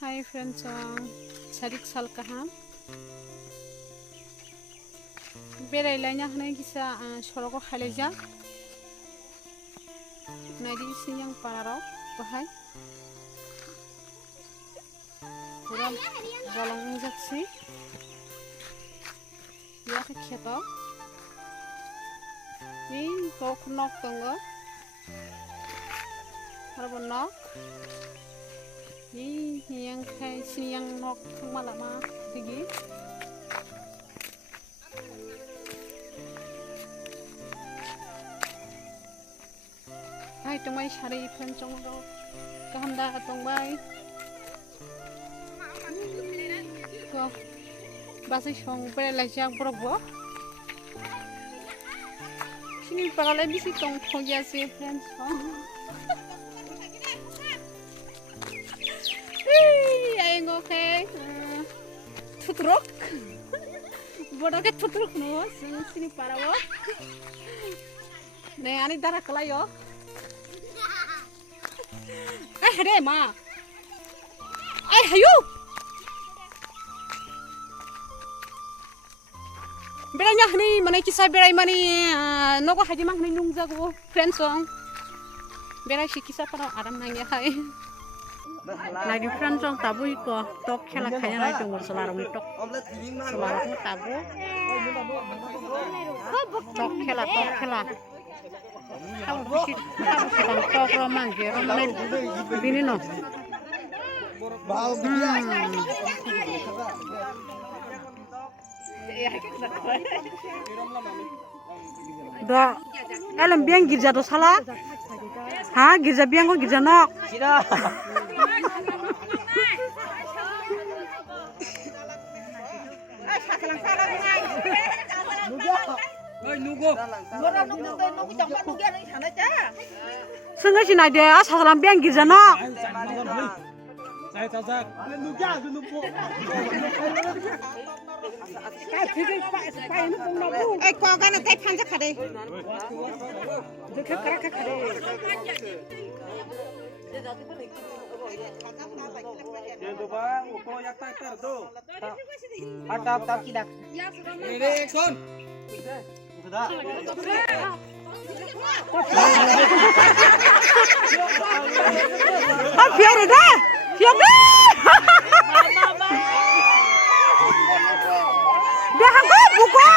hi friends सारिक साल गाहाम बेरायलायनो हानाय गिसा सरकाव खालायजा नायदि सियां पाराव बाहाय पुरा जलं जाksi ya keto ni kok nok tonggo harbo nok ni yang kai siang nok malama tigi hai tongbai sari pen chongdo kahanda tongbai ko basi song berelajak brobo sini paralel bisi tong khoya se friends aing okay tutruk bodoh ke tutruk no sini parawo ne ani dara kalayo hade ma hayu beranya nih mana kisah berai mani nogo haji mang nih nung jago friends song berai si kisah pada aram nang ya hai nah di friends song tabu iko tok khela khaya nai tong selarong tok selarong tabu tok khela tabu sidang tok roman je roman bini no do elem biang girja do salah ha girja biang ko girja nok sengaja sih nade asalam biang girja nok saya tajak nuja nupo kau kan nanti panjang kade dekat kerak kade itu bang ukur yak tak tuh atap kidak ini action sudah biar deh dia hangat buka